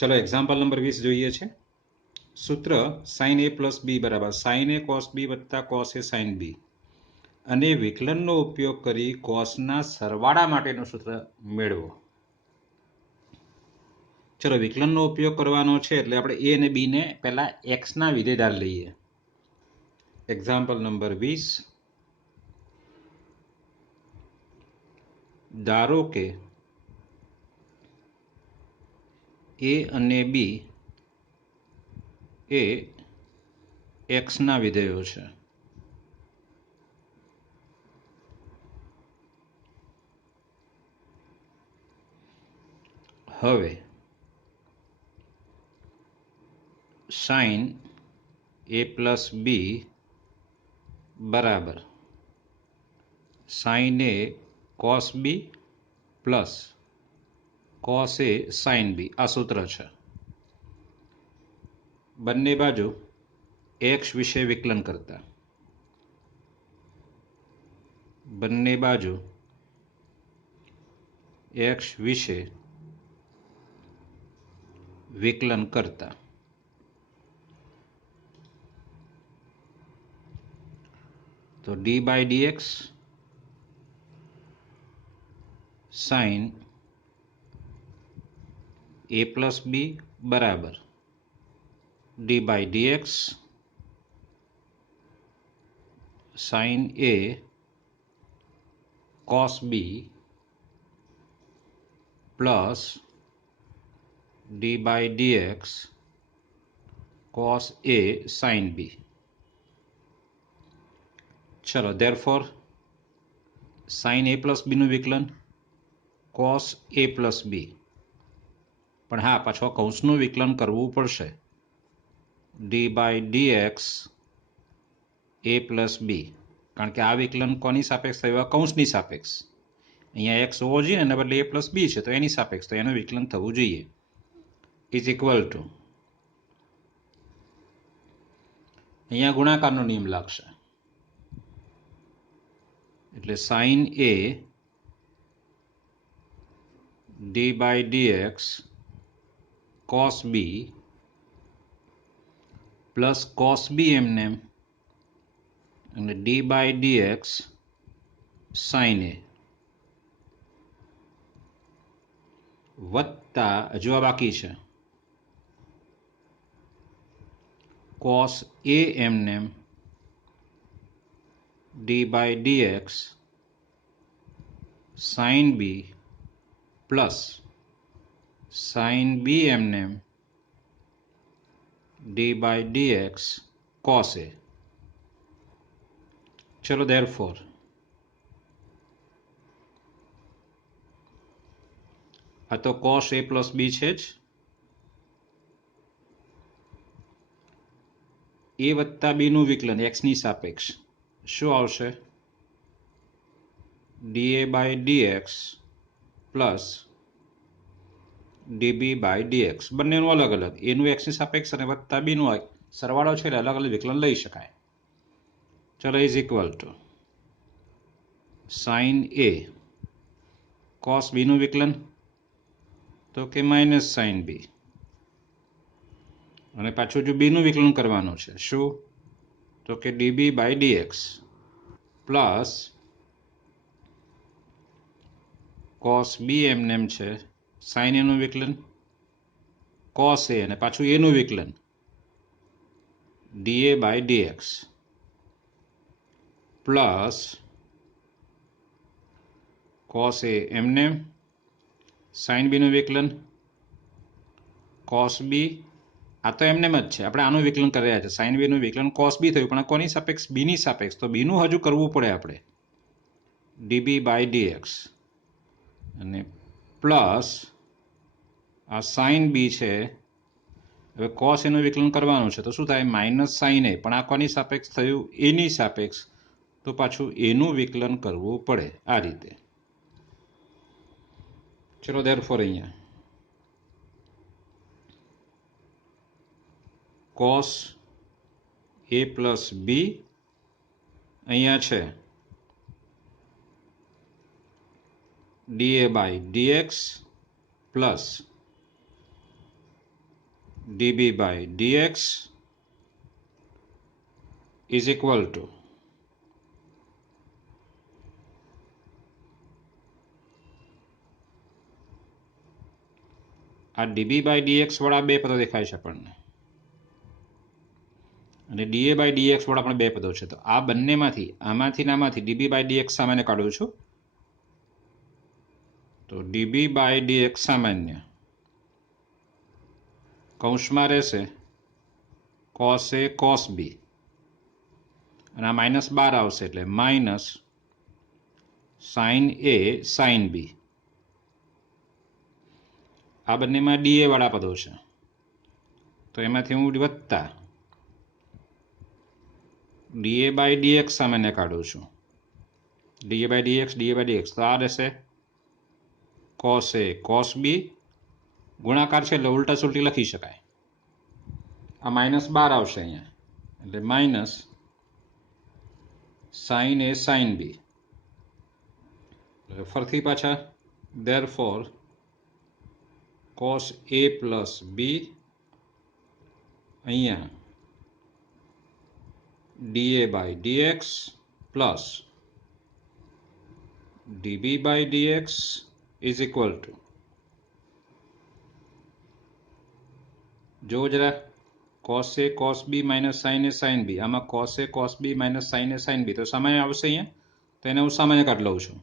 चलो example number 20 જોઈએ છે। સૂત્ર sin a પ્લસ બી બરાબર sin a cos b વત્તા cos a sin b અને વિકલનનો ઉપયોગ કરી કોસના સરવાળા માટેનું સૂત્ર મેળવો। ચલો વિકલનનો ઉપયોગ કરવાનો છે એટલે આપણે a અને b ને પહેલા x ના વિધેયદાર લઈએ। એક્ઝામ્પલ નંબર 20 ધારો કે a અને b એ x ના વિધેયો છે। હવે sin a પ્લસ બી બરાબર sin a cos b plus cos a sin b આ સૂત્ર છે। બંને બાજુ x વિશે વિકલન કરતા બંને બાજુ x વિશે વિકલન કરતા તો d by dx sin a plus b બરાબર d by dx sin a cos b plus d by dx cos a sin b। चलो therefore sin a plus b નું વિકલન cos a plus b પણ હા પાછો કૌંસનું વિકલન કરવું પડશે d by dx a plus b કારણ કે આ વિકલન કોની સાપેક્ષ થયું કૌંસની સાપેક્ષ અહીંયા x હોવો જોઈએ ને બદલે a plus b છે તો એની સાપેક્ષ તો એનું વિકલન થવું જોઈએ ઇઝ ઇક્વલ ટુ અહીંયા ગુણાકારનો નિયમ લાગશે એટલે sin a d by dx cos b plus cos b એમને અને d by dx sin a વત્તા હજુ આ બાકી છે cos a એમને d by dx sin b plus sin b એમને d by dx cos a। चलो therefore આ તો cos a plus b છે જ a વત્તા b નું વિકલન x ની સાપેક્ષ શું આવશે dA by dx plus dB by dx બંનેનું અલગ અલગ a નું x ની સાપેક્ષ અને વત્તા b નું સરવાળો છે એટલે અલગ અલગ વિકલન લઈ શકાય। ચલો is equal two sin a cos b નું વિકલન તો કે માઇનસ sin b અને પાછું જો b નું વિકલન કરવાનું છે શું તો કે db by dx plus cos b એમને એમ છે sin a નું વિકલન cos a અને પાછું a નું વિકલન dA by dx plus cos a એમને sin b નું વિકલન cos b આ તો એમને જ છે આપણે આનું વિકલન કરી રહ્યા છે sin b નું વિકલન cos b થયું પણ કોની સાપેક્ષ b ની સાપેક્ષ તો b નું હજુ કરવું પડે આપણે dB by dx અને પ્લસ આ sin b છે હવે cos a નું વિકલન કરવાનું છે તો શું થાય માઇનસ sin a પણ આ કોની સાપેક્ષ થયું a ની સાપેક્ષ તો પાછું a નું વિકલન કરવું પડે આ રીતે। ચલો therefore અહીંયા cos a plus b અહીંયા છે dA by dx plus d b by d x is equal to આ ડીબી બાય ડીએક્સ વાળા બે પદો દેખાય છે આપણને, અને ડીએ બાય ડીએક્સ વાળા પણ બે પદો છે. તો આ બંનેમાંથી આમાંથી ને આમાંથી ડીબી બાય ડીએક્સ સામાન્ય કાઢું છું. તો ડીબી બાય ડીએક્સ સામાન્ય કૌંસમાં રહેશે કોસ એ કોસ બી, અને આ -12 આવશે એટલે minus sine A sine B. આ બંનેમાં ડીએ વાળા પદો છે, તો એમાંથી હું વત્તા ડીએ બાય ડીએક્સ સામાન્ય કાઢું છું. ડીએ બાય ડીએક્સ તો આ રહેશે કોસ એ કોસ બી, ગુણાકાર છે એટલે ઉલટા સુલટી લખી શકાય. આ -12 આવશે અહીંયા એટલે minus sine A sine B. ફરીથી પાછા therefore cos a plus B, અહીંયા d a by d x plus d b by d x is equal to, જો જરા cos a cos b minus sine A sine B, આમાં cos a cos b minus sine A sine B તો સામાન્ય આવશે અહીંયા, તો એને હું સામાન્ય કાઢી લઉં છું.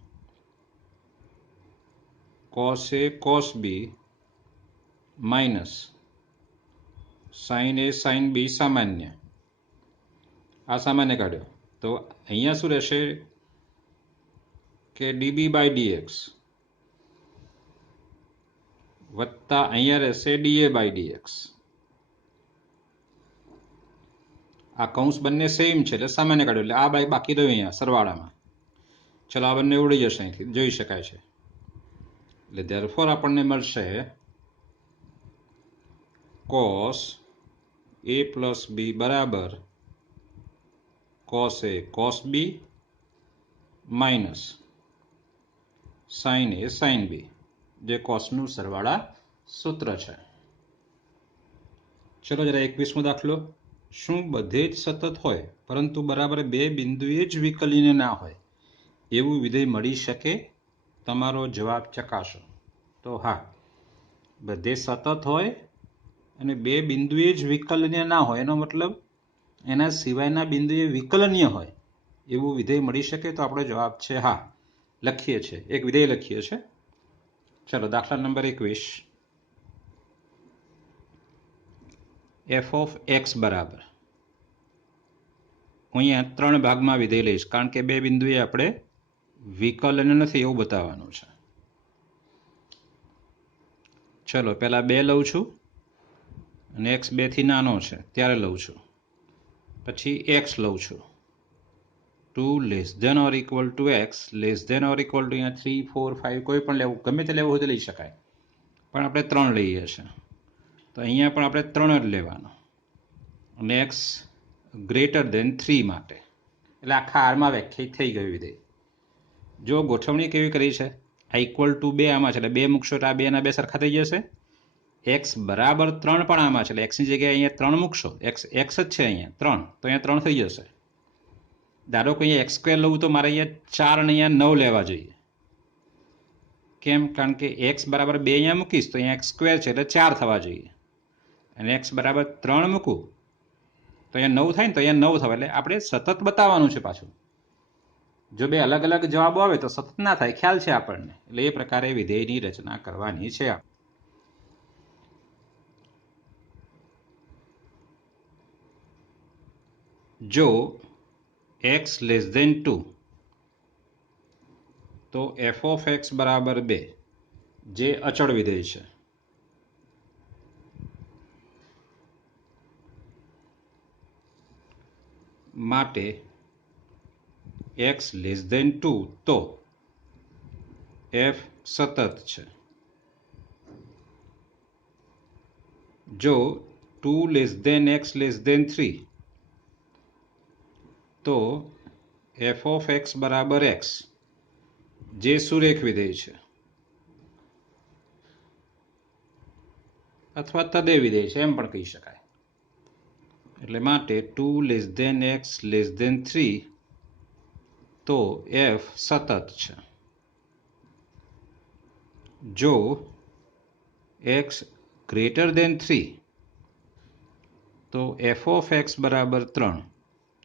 cos a cos b minus sine A sine B સામાન્ય, આ સામાન્ય કાઢ્યો તો અહીંયા શું રહેશે કે ડીબી બાય ડીએક્સ વત્તા અહીંયા રહેશે ડીએ બાય ડીએક્સ. આ કૌંસ બંને સેમ છે એટલે સામાન્ય કાઢ્યો એટલે આ બાય બાકી રહ્યું અહીંયા સરવાળામાં. ચલો આ બંને ઉડી જશે, અહીંથી જોઈ શકાય છે. એટલે therefore આપણને મળશે cos a પ્લસ બી બરાબર cos a cos B minus sine A sine B, જે કોસનું સરવાળા સૂત્ર છે. ચલો જરા 21મો દાખલો. શું બધે જ સતત હોય પરંતુ બરાબર બે બિંદુએ જ વિકલીય ના હોય એવું વિધેય મળી શકે? તમારો જવાબ ચકાસો. તો હા, બધે સતત હોય અને બે બિંદુએ જ વિકલનીય ના હોય, એનો મતલબ એના સિવાયના બિંદુએ વિકલનીય હોય એવું વિધેય મળી શકે? તો આપણો જવાબ છે હા. લખીએ છીએ, એક વિધેય લખીએ છીએ. ચલો દાખલા નંબર 21. f ઓફ x બરાબર, હું અહીંયા 3 ભાગમાં વિધેય લઈશ કારણ કે બે બિંદુએ આપણે વિકલન નથી એવું બતાવવાનું છે. ચલો પહેલા 2 લઉં છું અને x 2 થી નાનો છે ત્યારે લઉં છું. પછી x લઉં છું 2 less than or equal to x less than or equal to, અહીંયા 3 4 5 કોઈ પણ લેવું, ગમે તે લેવું હોય તો લઈ શકાય, પણ આપણે 3 લઈએ છીએ તો અહીંયા પણ આપણે 3 જ લેવાનો. અને x ગ્રેટર ધેન 3 માટે, એટલે આખા આરમાં વ્યાખ્યાયિત થઈ ગયું વિધેય. જો ગોઠવણી કેવી કરી છે, આ ઇક્વલ ટુ 2 આમાં છે એટલે 2 મૂકશો તો આ 2 ના 2 સરખા થઈ જશે. x બરાબર 3 પણ આમાં છે એટલે x ની જગ્યાએ અહીંયા 3 મૂકશો, x જ છે અહીંયા 3, તો અહીંયા 3 થઈ જશે. ધારો કે અહીંયા x સ્ક્વેર લઉં તો મારે અહીંયા 4 અને અહીંયા 9 લેવા જોઈએ. કેમ? કારણ કે x બરાબર 2 અહીંયા મૂકીશ તો અહીંયા x સ્ક્વેર છે એટલે 4 થવા જોઈએ, અને x બરાબર 3 મૂકું તો અહીંયા 9 થાય ને, તો અહીંયા 9 થવા, એટલે આપણે સતત બતાવવાનું છે પાછું. જો બે અલગ અલગ જવાબો આવે તો સતત ના થાય, ખ્યાલ છે આપણને, એટલે એ પ્રકારે વિધેયની રચના કરવાની છે. જો x લેસ ધેન 2 તો f ઓફ x બરાબર 2, જે અચળ વિધેય છે. માટે x લેસ ધેન 2 તો f સતત છે. જો 2 less than x less than 3 તો f ઓફ x બરાબર x, જે સુરેખ વિધેય છે. અથવા તદે વિધેય છે એમ પણ કહી શકાય. એટલે માટે 2 x 3 તો f સતત છે. જો x ગ્રેટર દેન 3 તો f of x બરાબર 3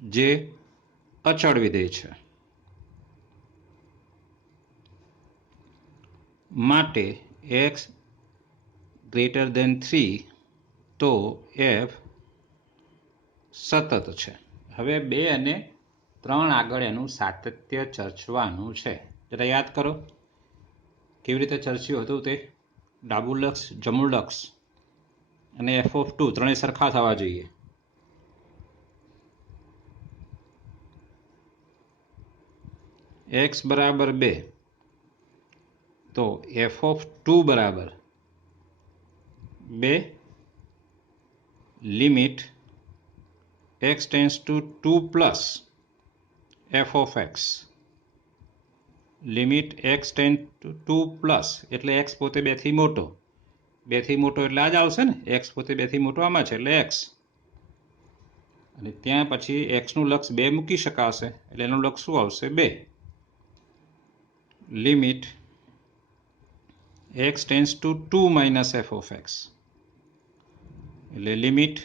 જે અચળ વિધેય છે. માટે x ગ્રેટર દેન 3 તો f સતત છે. હવે 2 અને 3 આગળ એનું સાતત્ય ચર્ચવાનું છે. જરા યાદ કરો કેવી રીતે ચર્ચ્યું હતું તે. ડાબું લક્ષ, જમણું લક્ષ અને f(2) ત્રણેય સરખા થવા જોઈએ. x બરાબર 2 તો f(2) બરાબર 2 limit x tends to 2 plus f of x limit x tend to 2 plus એટલે x પોતે 2 થી મોટો. 2 થી મોટો એટલે આ જ આવશે ને, x પોતે 2 થી મોટો આમાં છે એટલે x. અને ત્યાં પછી x નું લક્ષ 2 મૂકી શકાશે એટલે એનું લક્ષ શું આવશે 2 limit x tends to 2 minus f of x એટલે limit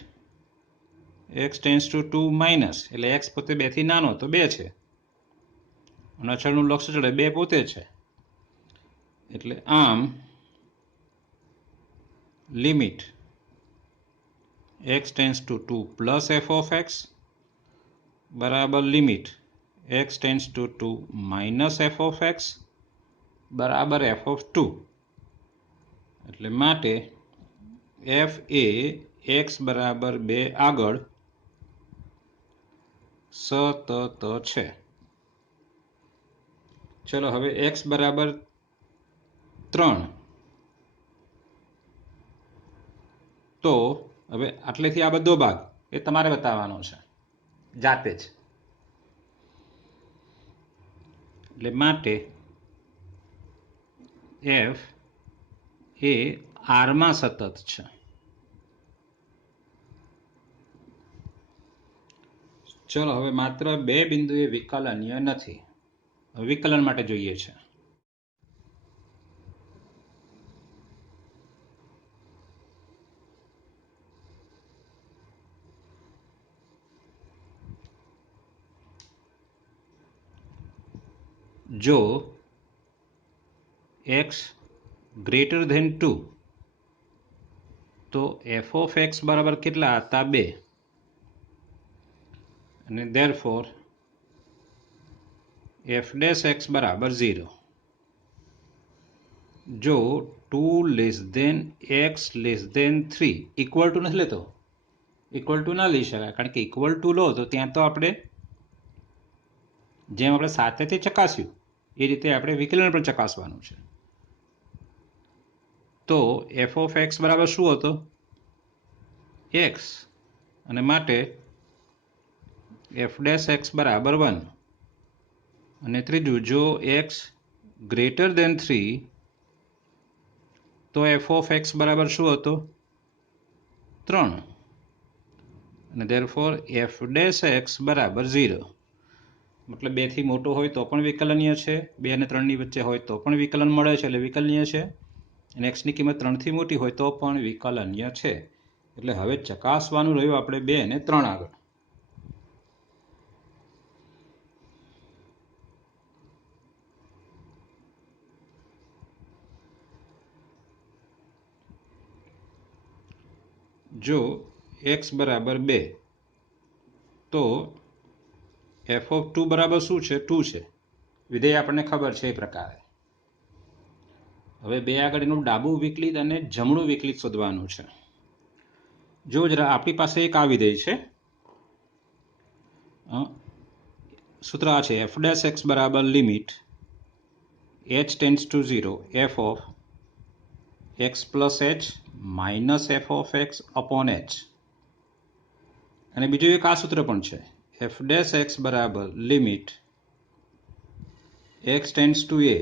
x tends to 2 minus એટલે x પોતે 2 થી નાનો તો 2 છે અને અચળનું લક્ષ ચડે 2 પોતે છે એટલે આમ limit x tends to 2 plus f of x બરાબર limit x tends to 2 minus f of x બરાબર f of 2. એટલે માટે f એ x બરાબર 2 આગળ સતત છે. ચલો હવે x બરાબર 3 તો હવે આટલેથી આ બધો ભાગ એ તમારે બતાવવાનો છે જાતે જ. એટલે માટે f એ r માં સતત છે. ચલો હવે માત્ર 2 બિંદુએ વિકલનીય નથી. વિકલન માટે જોઈએ છે. જો x ગ્રેટર ધેન 2 તો f of x બરાબર કેટલા હતા 2 અને therefore f dash x બરાબર 0. જો 2 x 3 ઇક્વલ ટુ નથી લેતો, ઇક્વલ ટુ ના લઈ શકાય કારણ કે ઇક્વલ ટુ લો તો ત્યાં તો આપણે જેમ આપણે સાથેથી ચકાસ્યું એ રીતે આપણે વિકલન પણ ચકાસવાનું છે. તો f of x બરાબર શું હતો x અને માટે f dash x બરાબર 1 અને ત્રીજું જો x ગ્રેટર દેન 3 તો f of x બરાબર શું હતો 3 અને therefore f dash x બરાબર 0. મતલબ 2 થી મોટો હોય તો પણ વિકલનીય છે, 2 અને 3 ની વચ્ચે હોય તો પણ વિકલન મળે છે એટલે વિકલનીય છે, અને x ની કિંમત 3 થી મોટી હોય તો પણ વિકલનીય છે. એટલે હવે ચકાસવાનું રહ્યું આપણે 2 અને 3 આગળ. જો x બરાબર 2 તો f of 2 બરાબર શું છે 2 છે. વિધેય આપણને ખબર છે એ પ્રકારે. હવે 2 આગળ એનું ડાબું વિકલિત અને જમણું વિકલિત શોધવાનું છે. જો જરા આપણી પાસે એક આ વિધેય છે, સૂત્ર આ છે f dash x બરાબર limit h tends to 0 f of x plus h minus f of x upon h. અને બીજું એક આ સૂત્ર પણ છે f dash x બરાબર limit x tends to a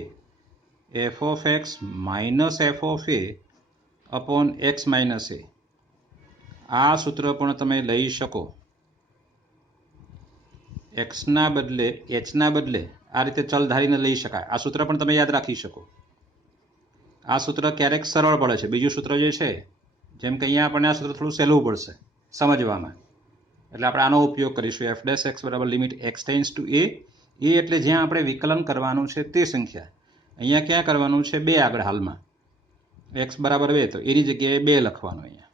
f of x minus f of a upon x minus A आ सूत्र पण तमे लई शको। एक्सना बदले एचना बदले आ रीते चल धारीने लई शकाय। आ सूत्र पण तमे याद राखी शको। आ सूत्र क्यारेक सरळ पड़े छे, बीजुं सूत्र जे छे जेम के अहींया आपणे आ सूत्र थोडुं सहेલું પડશે समजवामां, એટલે આપણે આનો ઉપયોગ કરીશું। એફ ડેશ એક્સ બરાબર લિમિટ એક્સ ટેન્ડ્સ ટુ એ એટલે જ્યાં આપણે વિકલન કરવાનું છે તે સંખ્યા, અહીંયા ક્યાં કરવાનું છે? 2 આગળ હાલમાં એક્સ બરાબર 2 તો એની જગ્યાએ 2 લખવાનું અહીંયા।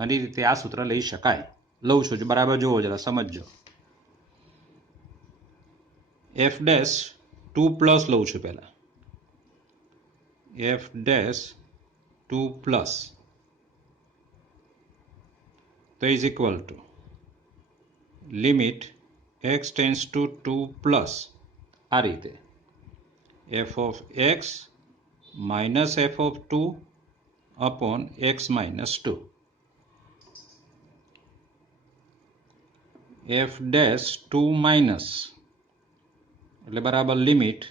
અને એ રીતે આ સૂત્ર લઈ શકાય। લઉં છું બરાબર, જુઓ જરા સમજજો। એફ ડેશ 2 પ્લસ લઉં છું પહેલા, એફ ડેશ 2 પ્લસ તો is equal to limit x tends to 2 plus આ રીતે f of x minus f of 2 upon x minus 2 f dash 2 minus એટલે બરાબર limit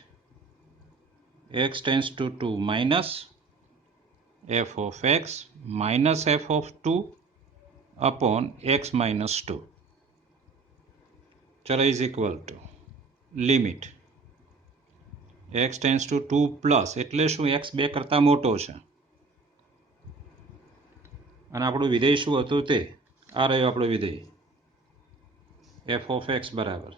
x tends to 2 minus f of x minus f of 2 upon x minus 2 चलो is equal to limit x tends to 2 plus एटले शू x 2 करता मोटो छे अने आपणुं विधेय शुं हतुं ते आ रह्यो आपणो विधेय एफ ऑफ एक्स बराबर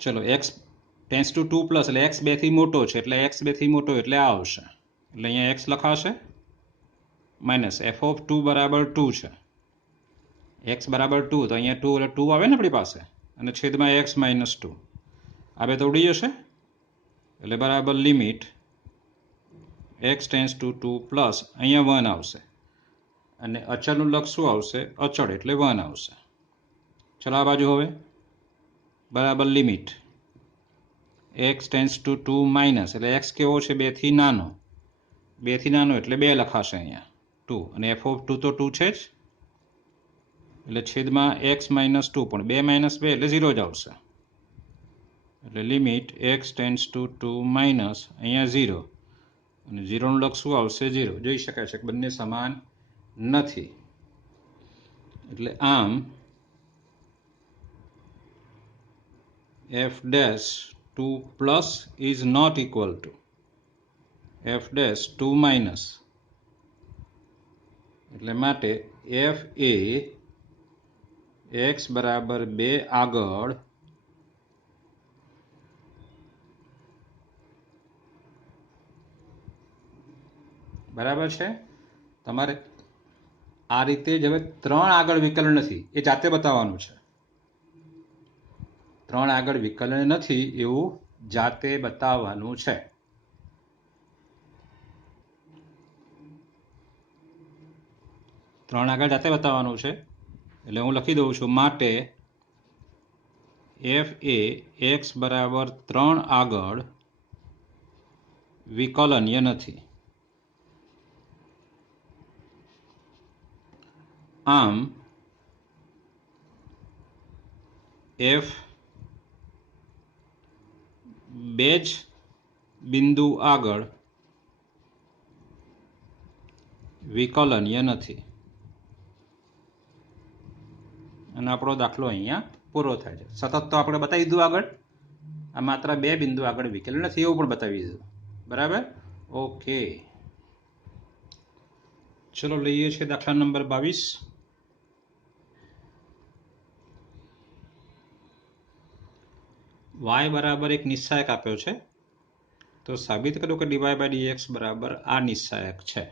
चलो एक्स टेन्स टू 2 प्लस એટલે x 2 થી મોટો છે એટલે x 2 થી મોટો એટલે આ આવશે એટલે અહીંયા x લખાશે માઈનસ f ઓફ 2 બરાબર 2 છે x બરાબર 2 તો અહીંયા 2 એટલે 2 આવે ને આપણી પાસે અને છેદમાં x માઈનસ 2 આ બે તો ઉડી જશે એટલે બરાબર limit x tense two 2 plus અહીંયા 1 આવશે અને અચળનું લક્ષ શું આવશે? અચળ એટલે 1 આવશે। ચલો આ બાજુ હવે बराबर limit x tends to 2 minus એટલે x કેવો છે? 2 થી નાનો, 2 થી નાનો એટલે 2 લખાશે અહીંયા 2 અને f ઓફ 2 તો 2 છે જ એટલે છેદમાં x માઇનસ 2 પણ 2 માઇનસ 2 એટલે 0 જ આવશે એટલે limit x tense two 2 minus અહીંયા 0 અને 0 નું લક્ષ શું આવશે? 0। જોઈ શકાય છે કે બંને સમાન નથી એટલે આમ f dash 2 plus is not equal to f dash 2 minus એટલે માટે f એ x બરાબર 2 આગળ બરાબર છે। તમારે આ રીતે જ હવે 3 આગળ વિકલન નથી એ જાતે બતાવવાનું છે। 3 આગળ વિકલન નથી એવું જાતે બતાવવાનું છે। ત્રણ આગળ જાતે બતાવવાનું છે એટલે હું લખી દઉં છું માટે f એ x બરાબર 3 આગળ વિકલનીય નથી। આમ f બે જ બિંદુ આગળ વિકલનીય નથી અને આપણો દાખલો અહીંયા પૂરો થાય છે। સતત તો આપણે બતાવી દીધું આગળ, આ માત્ર 2 બિંદુ આગળ વિકલન નથી એવું પણ બતાવી દીધું। બરાબર, ઓકે। ચલો લઈએ છીએ દાખલા નંબર 22। y बराबर एक निश्चायक आप्यो छे तो साबित करो कि dy by dx बराबर आ निश्चायक छे।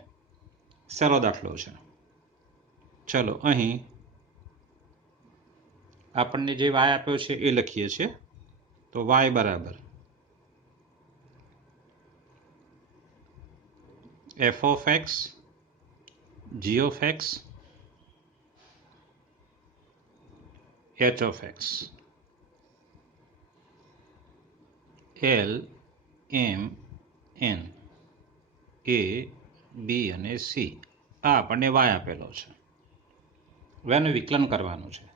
सहेलो दाखलो छे। चलो अहीं आपने जे y आप्यो छे ए लखीए छे तो y बराबर f of x g of x h of x L M N A B અને C આ આપણને y આપેલો છે। હવે આનું વિકલન કરવાનું છે.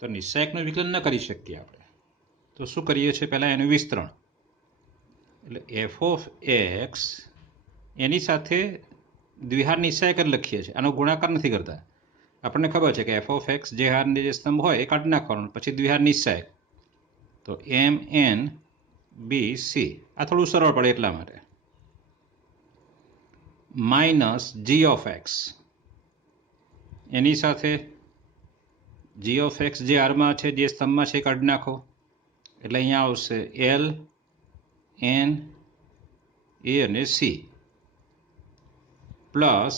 તો નિશ્ચાયકનું વિકલન ન કરી શકીએ આપણે, તો શું કરીએ છીએ? પહેલાં એનું વિસ્તરણ, એટલે એફ ઓફ એક્સ એની સાથે દ્વિહાર નિશ્ચાયક જ લખીએ છીએ, આનો ગુણાકાર નથી કરતા. આપણને ખબર છે કે એફ ઓફ એક્સ જે હારની જે સ્તંભ હોય એ કાઢી નાખવાનો, પછી દ્વિહાર નિશ્ચાયક, તો એમ એન બી સી, આ થોડું સરળ પડે એટલા માટે, માઇનસ જી ઓફ એક્સ એની સાથે જી ઓફ એક્સ જે આરમાં છે, જે સ્તંભમાં છે, કાઢી નાખો, એટલે અહીંયા આવશે એલ એન એ અને સી, પ્લસ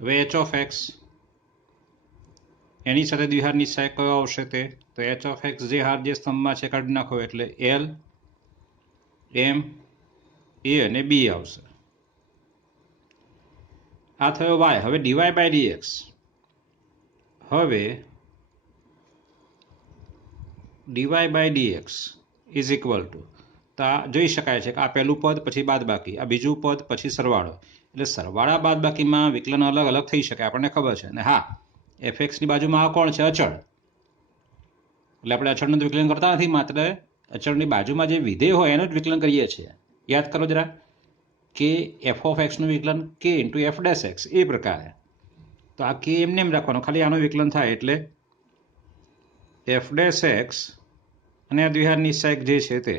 હવે એચ ઓફ એક્સ એની સાથે દ્વિહાર નિશ્ચાયક કયો આવશે? તે તો એચ ઓફ એક્સ જે હાર જે સ્તંભમાં છે કાઢી નાખો, એટલે એલ એમ એ અને બી આવશે. આ થયો વાય. હવે ડીવાય બાય ડીએક્સ, હવે d y by d x is equal to, તો આ જોઈ શકાય છે કે આ પહેલું પદ પછી બાદબાકી, આ બીજું પદ પછી સરવાળો, એટલે સરવાળા બાદબાકીમાં વિકલન અલગ અલગ થઈ શકે, આપણને ખબર છે. અને હા, એફ એક્સની બાજુમાં આ કોણ છે? અચળ, એટલે આપણે અચળનું વિકલન કરતા નથી, માત્ર અચળની બાજુમાં જે વિધેય હોય એનું જ વિકલન કરીએ છીએ. યાદ કરો જરા, કે એફ ઓફ એક્સનું વિકલન k into F dash x, એ પ્રકારે. તો આ કે એમને એમ રાખવાનું, ખાલી આનું વિકલન થાય એટલે એફ ડેશ એક્સ અને આ દ્વિહાર નિશ્ચાયક જે છે તે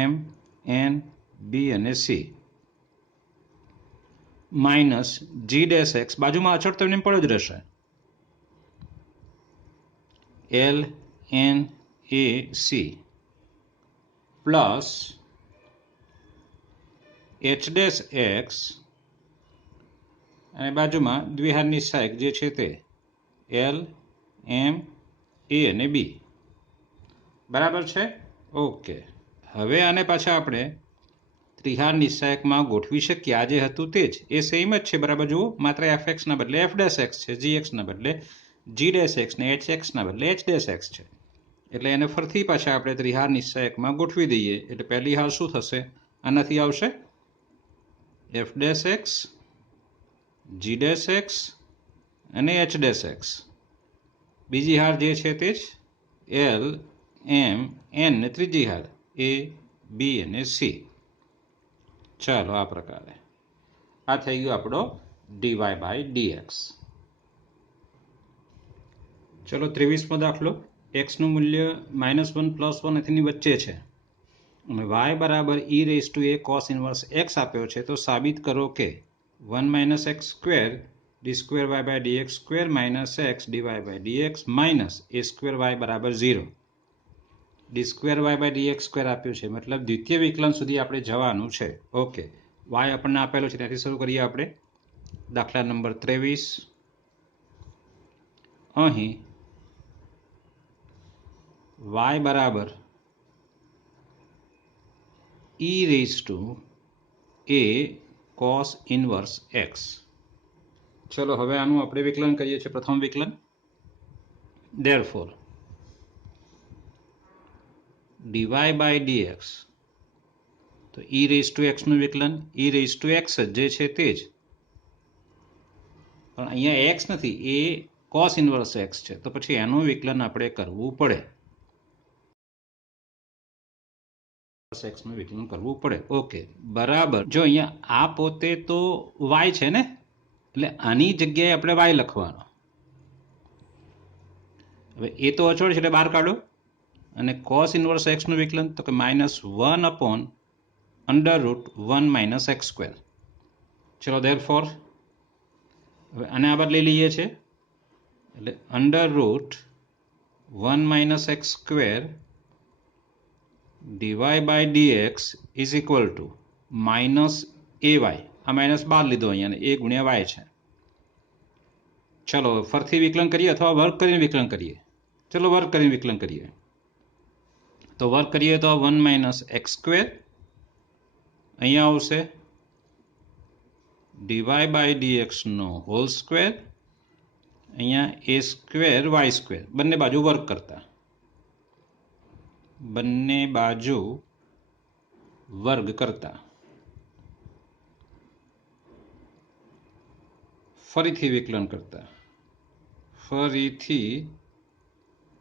એમ એન બી અને C, minus G dash X, બાજુમાં અચળ તો એમને પડ્યો જ રહેશે, L N A C, plus H dash x અને બાજુમાં દ્વિહાર નિશ્ચાયક જે છે તે એલ એમ એ અને બી. બરાબર છે? ઓકે. હવે આને પાછા આપણે ત્રિહાર નિશ્ચાયકમાં ગોઠવી શકીએ. આ જે હતું તે જ, એ સેમ જ છે. બરાબર જુઓ, માત્ર એફ એક્સના બદલે એફ ડેશ એક્સ છે, જી એક્સના બદલે જી ડેશ એક્સ ને એચ એક્સના બદલે એચ ડેશ એક્સ છે. એટલે એને ફરીથી પાછા આપણે ત્રિહાર નિશ્ચાયકમાં ગોઠવી દઈએ. એટલે પહેલી હાર શું થશે? આનાથી આવશે f dash x, g dash x અને એચ ડેશ એક્સ. બીજી હાર જે છે તે જ એલ એમ એન ને ત્રીજી હાર એ બી અને સી. ચાલો આ પ્રકારે આ થઈ ગયો આપણો ડીવાય બાય ડીએક્સ. ચલો 23મો દાખલો. એક્સનું મૂલ્ય -1 +1 એની વચ્ચે છે અને વાય બરાબર e રેઝ ટુ એ કોસ ઇનવર્સ એક્સ આપ્યો છે, તો સાબિત કરો કે 1 - x² d² y by dx² - x dy by dx minus a² y બરાબર 0. d² y બાય dx² આપ્યું છે, મતલબ દ્વિતીય વિકલન સુધી આપણે જવાનું છે. ઓકે, વાય આપણને આપેલો છે, ત્યાંથી શરૂ કરીએ આપણે. દાખલા નંબર 23. અહીં y બરાબર e raise to a cos inverse x. ચલો હવે આનું આપણે વિકલન કરીએ છીએ. પ્રથમ વિકલન, therefore dy બાય dx, તો e રેઝ ટુ x નું વિકલન, e રેઝ ટુ x જે છે તે જ, પણ અહીંયા x નથી, એ કોસ ઇનવર્સ x છે, તો પછી એનું વિકલન આપણે કરવું પડે, x નું વિકલન કરવું પડે. ઓકે, બરાબર. જો અહીંયા આ પોતે તો y છે ને, એટલે આની જગ્યાએ આપણે y લખવાનો. હવે એ તો અચળ છે એટલે બહાર કાઢો, અને કોસ ઇનવર્સ x નું વિકલન તો કે -1/√1 - x². ચલો therefore હવે આને આ બાદ લઈ લઈએ છીએ, એટલે √1 - x² dy by dx is equal to -ay. આ માઇનસ બહાર લીધો અહીંયા, a ગુણ્યા y છે. ચલો ફરીથી વિકલન કરીએ અથવા વર્ક કરીને વિકલન કરીએ. ચલો વર્ક કરીને વિકલન કરીએ. તો વર્ક કરીએ તો 1 - x² અહીંયા આવશે dy બાય dx નો હોલ સ્ક્વેર, અહીંયા a² y², બંને બાજુ વર્ક કરતા, બંને બાજુ વર્ગ કરતા ફરીથી વિકલન કરતા, ફરીથી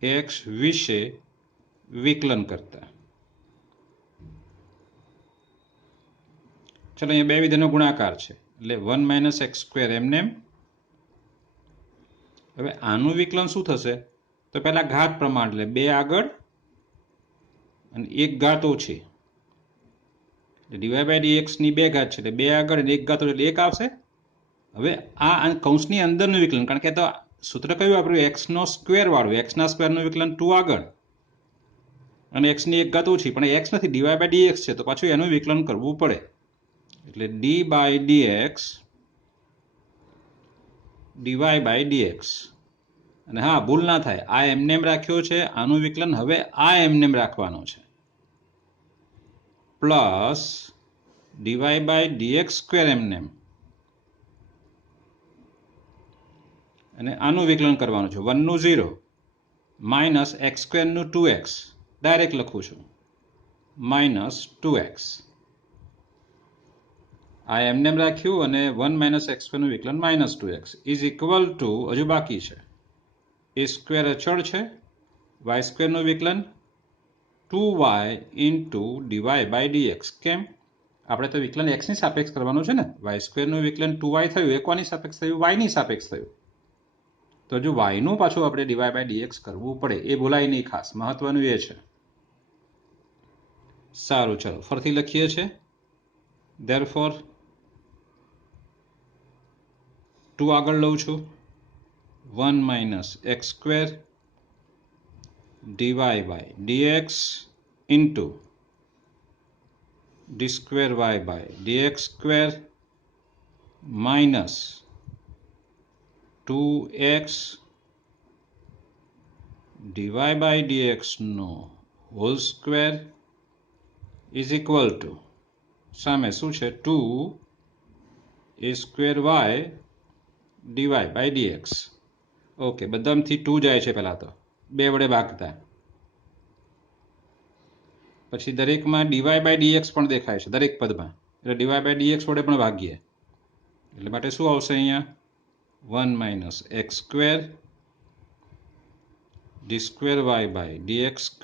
x વિશે વિકલન કરતા. ચલો અહીંયા બે વિધેયનો ગુણાકાર છે એટલે 1 - x² એમને એમ. હવે આનું વિકલન શું થશે? તો પહેલા ઘાત પ્રમાણ એટલે 2 આગળ અને 1 ઘાત ઓછી. dy/dx ની 2 ઘાત છે એટલે 2 આગળ અને 1 ઘાત એટલે 1 આવશે. હવે આ કૌંસની અંદરનું વિકલન, કારણ કે તો સૂત્ર કયું વાપર્યું? x² વાળું. x² નું વિકલન 2 આગળ અને x ની 1 ઘાત ઓછી, પણ x નથી, dy/dx છે, તો પાછું એનું વિકલન કરવું પડે. એટલે d/dx dy/dx. અને હા, ભૂલ ના થાય, આ એમને એમ રાખ્યો છે, આનું વિકલન હવે આ એમને એમ રાખવાનો છે, પ્લસ dy/dx² એમને એમ, અને આનું વિકલન કરવાનું છે 1 નું 0 માઇનસ x² નું 2x. ડાયરેક્ટ લખું છું -2x. આ એમને એમ રાખ્યું અને 1 - x² નું વિકલન -2x ઇઝ ઇક્વલ ટુ, હજુ બાકી છે, a² અચળ છે, y² નું વિકલન 2y ઇન્ટુ dy/dx. કેમ? આપણે તો વિકલન x ની સાપેક્ષ કરવાનું છે ને. y² નું વિકલન 2y થયું, એ કોની સાપેક્ષ થયું? y ની સાપેક્ષ થયું. તો હજુ y નું પાછું આપણે dy/dx કરવું પડે, એ ભૂલાય નહીં, ખાસ મહત્વનું એ છે. સારું, ચલો ફરીથી લખીએ છીએ. therefore 2 આગળ લઉં છું, 1 - x² dy/dx into d²y/dx² minus 2x dy/dx નો whole square is equal to, સામે શું છે? 2a² dy/dx. ઓકે, બધામાંથી 2 જાય છે પહેલા તો, 2 વડે ભાગતા. પછી દરેકમાં dy/dx પણ દેખાય છે, દરેક પદમાં, એટલે dy/dx વડે પણ ભાગીએ. એટલે માટે શું આવશે અહીંયા? 1 - x² d²y/dx²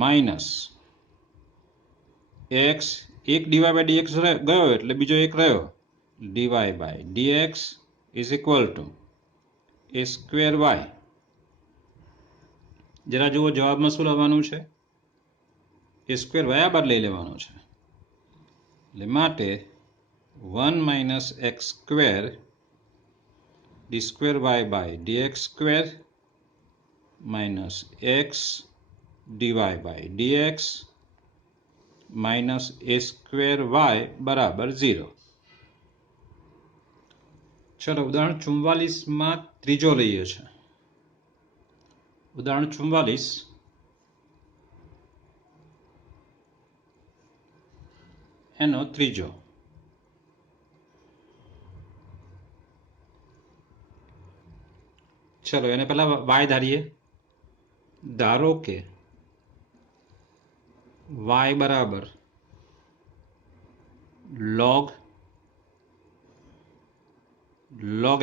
માઇનસ x, એક dy/dx ગયો એટલે બીજો એક રહ્યો, dy/dx is equal two a²y. જરા જુઓ જવાબમાં શું લાવવાનું છે? a² આ બાદ લઈ લેવાનો છે, એટલે માટે 1 - x² d²y/dx² minus x dy/dx minus a²y બરાબર 0. ચલો ઉદાહરણ 44માં ત્રીજો લઈએ છે. ઉદાહરણ 44 એનો ત્રીજો. ચલો એને પહેલા y ધારીએ. ધારો કે y બરાબર log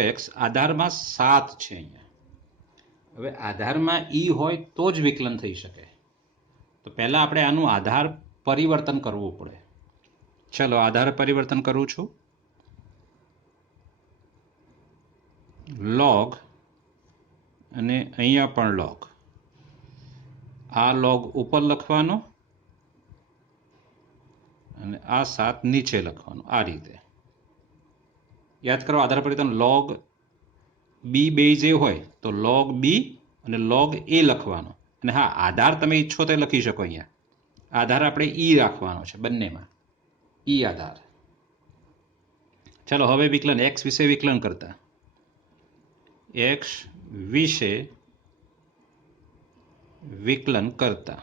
x, આધારમાં 7 છે અહીંયા. હવે આધારમાં e હોય તો જ વિકલન થઈ શકે, તો પહેલા આપણે આનું આધાર પરિવર્તન કરવું પડે. ચલો આધાર પરિવર્તન કરું છું. log અને અહીંયા પણ log. આ log ઉપર લખવાનો અને આ 7 નીચે લખવાનું, આ રીતે. યાદ કરો આધાર પરિવર્તન log b બેઝ એ હોય તો log b અને log a લખવાનો. અને હા, આધાર તમે ઈચ્છો તો લખી શકો. અહીંયા આધાર આપણે ઈ રાખવાનો છે બંનેમાં, ઈ આધાર. ચલો હવે વિકલન x વિશે વિકલન કરતા, x વિશે વિકલન કરતા.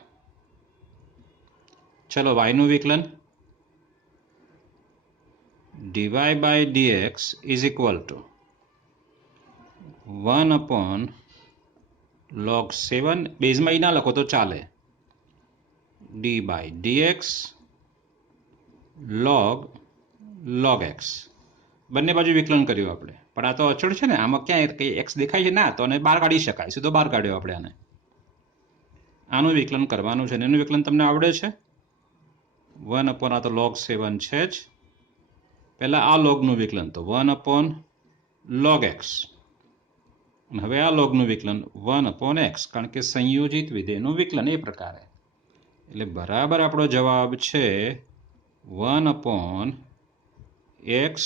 ચલો y નું વિકલન dy/dx is equal two 1/log 7, બેઝમાં ઈ ના લખો તો ચાલે, d/dx log x. બંને બાજુ વિકલન કર્યું આપણે, પણ આ તો અચળ છે ને, આમાં ક્યાંય કંઈ એક્સ દેખાય છે ના, તો આને બહાર કાઢી શકાય, સીધો બહાર કાઢ્યો આપણે આને. આનું વિકલન કરવાનું છે, એનું વિકલન તમને આવડે છે. 1 આ તો log 7 છે જ. પહેલા આ લોગનું વિકલન તો 1 log x, અને હવે આ લોગનું વિકલન 1 x, કારણ કે સંયોજિત વિધેયનું વિકલન એ પ્રકારે. એટલે બરાબર આપણો જવાબ છે 1/x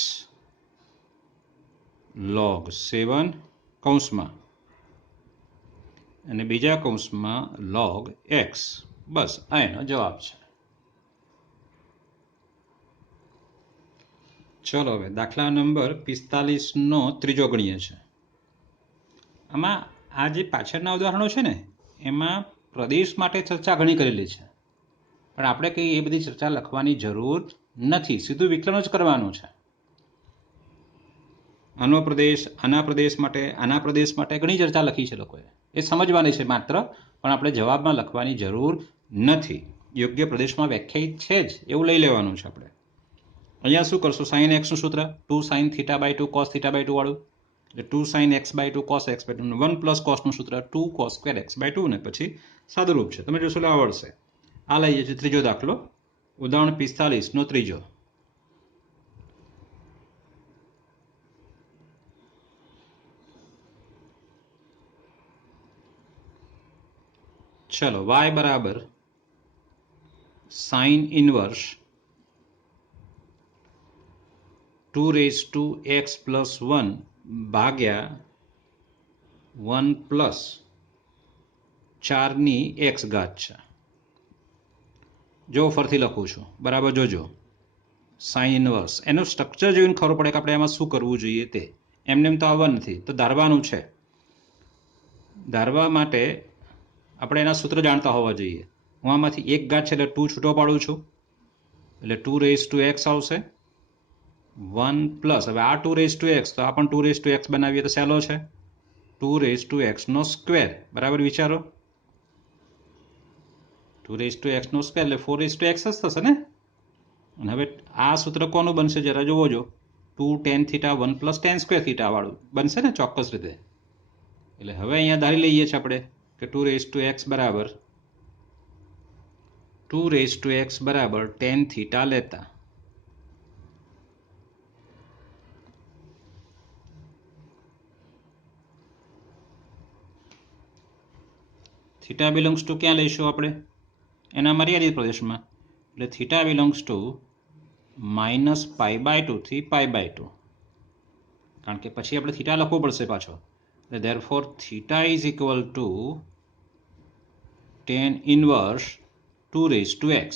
log 7 કૌંસમાં અને બીજા કૌંસમાં log x. બસ આ એનો જવાબ છે. ચલો હવે દાખલા નંબર 45નો ત્રીજો ગણીએ છે. આમાં આ જે પાછળના ઉદાહરણો છે ને, એમાં પ્રદેશ માટે ચર્ચા ઘણી કરેલી છે, પણ આપણે કંઈ એ બધી ચર્ચા લખવાની જરૂર નથી, સીધું વિકલન જ કરવાનું છે. આનો પ્રદેશ, આના પ્રદેશ માટે ઘણી ચર્ચા લખી છે લોકોએ, એ સમજવાની છે માત્ર, પણ આપણે જવાબમાં લખવાની જરૂર નથી. યોગ્ય પ્રદેશમાં વ્યાખ્યાયિત છે જ એવું લઈ લેવાનું છે આપણે. અહીંયા શું કરશું? sin x નું સૂત્ર 2 sin θ/2 cos θ/2 વાળું, એટલે 2 sin x/2 cos x/2, 1 cos નું સૂત્ર 2 cos square x/2, ને પછી સાદુરૂપ છે. તમે જોશો આવડશે. આ લઈએ છીએ ત્રીજો દાખલો, ઉદાહરણ 45નો ત્રીજો. ચલો, y બરાબર sin ઇનવર્સ 2x + 1 ભાગ્યા 1 + 4ની x ઘાત છે. જો ફરથી લખું છું, બરાબર જોજો. સાઇન ઇનવર્સ, એનું સ્ટ્રક્ચર જોઈને ખબર પડે કે આપણે એમાં શું કરવું જોઈએ. તે એમને તો આવવા નથી, તો ધારવાનું છે. ધારવા માટે આપણે એના સૂત્ર જાણતા હોવા જોઈએ. હું આમાંથી એક ઘાત છે એટલે 2 છૂટો પાડું છું, એટલે 2x આવશે. 1 + હવે આ 2x, તો આ પણ 2x બનાવીએ તો સહેલો છે. 2x² બરાબર વિચારો. 2x² એટલે 4x જ થશે ને. અને હવે આ સૂત્ર કોનું બનશે જરા જોવો જો. 2 tan θ 1 + tan² θ વાળું બનશે ને ચોક્કસ રીતે. એટલે હવે અહીંયા ધારી લઈએ છીએ આપણે કે 2x બરાબર 2x બરાબર tan θ લેતા. થીટા બિલોંગ્સ ટુ ક્યાં લઈશું આપણે? એના મર્યાદિત પ્રદેશમાં, એટલે થીટા બિલોંગ્સ ટુ -π/2 થી π/2, કારણ કે પછી આપણે થીટા લખવો પડશે પાછો. એટલે therefore theta is equal two tan inverse 2x.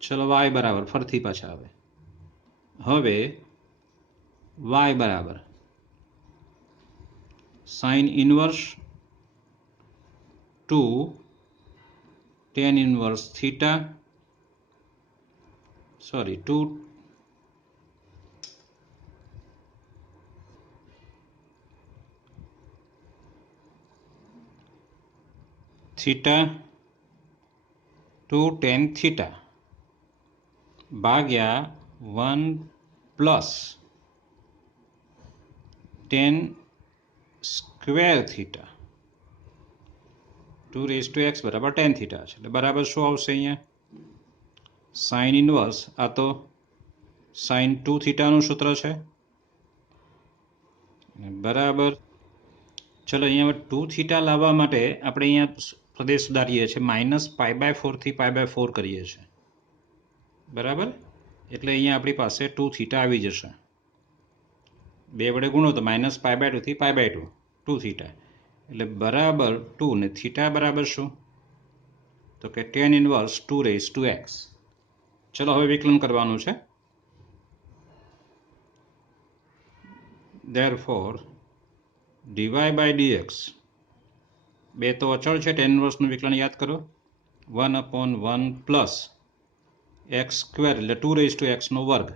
ચલો y બરાબર ફરથી પાછા આવે. હવે y બરાબર sin inverse 2 tan inverse theta, sorry 2 theta 2 tan theta ભાગ્યા 1 + tan સ્ક્વેર થીટા. 2x બરાબર tan થીટા છે, એટલે બરાબર શું આવશે અહીંયા? સાઇન ઇનવર્સ, આ તો sin 2 થીટાનું સૂત્ર છે, બરાબર. ચલો અહીંયા 2 થીટા લાવવા માટે આપણે અહીંયા પ્રદેશ સુધારીએ છીએ, -π/4 થી π/4 કરીએ છીએ, બરાબર. એટલે અહીંયા આપણી પાસે 2 થીટા આવી જશે. 2 વડે ગુણો તો -π/2 થી π/2, 2 થીટા, એટલે બરાબર 2, ને થીટા બરાબર શું? તો કે tan ઇનવર્સ 2x. ચલો હવે વિકલન કરવાનું છે. ધેરફોર dy/dx, બે તો અચળ છે, tan ઇનવર્સનું વિકલન યાદ કરો. 1/1 + x² એટલે 2x².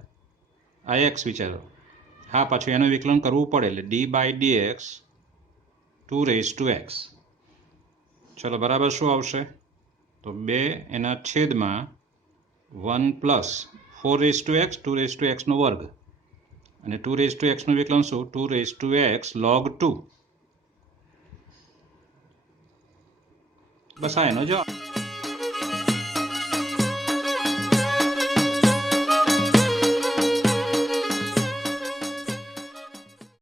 આ x વિચારો. હા, પાછું એનું વિકલન કરવું પડે, એટલે d/dx 2x. ચલો બરાબર શું આવશે? તો 2 એના છેદમાં 1 પ્લસ 4 2 એક્સનો વર્ગ અને 2 એક્સનું વિકલન શું 2 એક્સ log 2. બસ આ એનો જવાબ.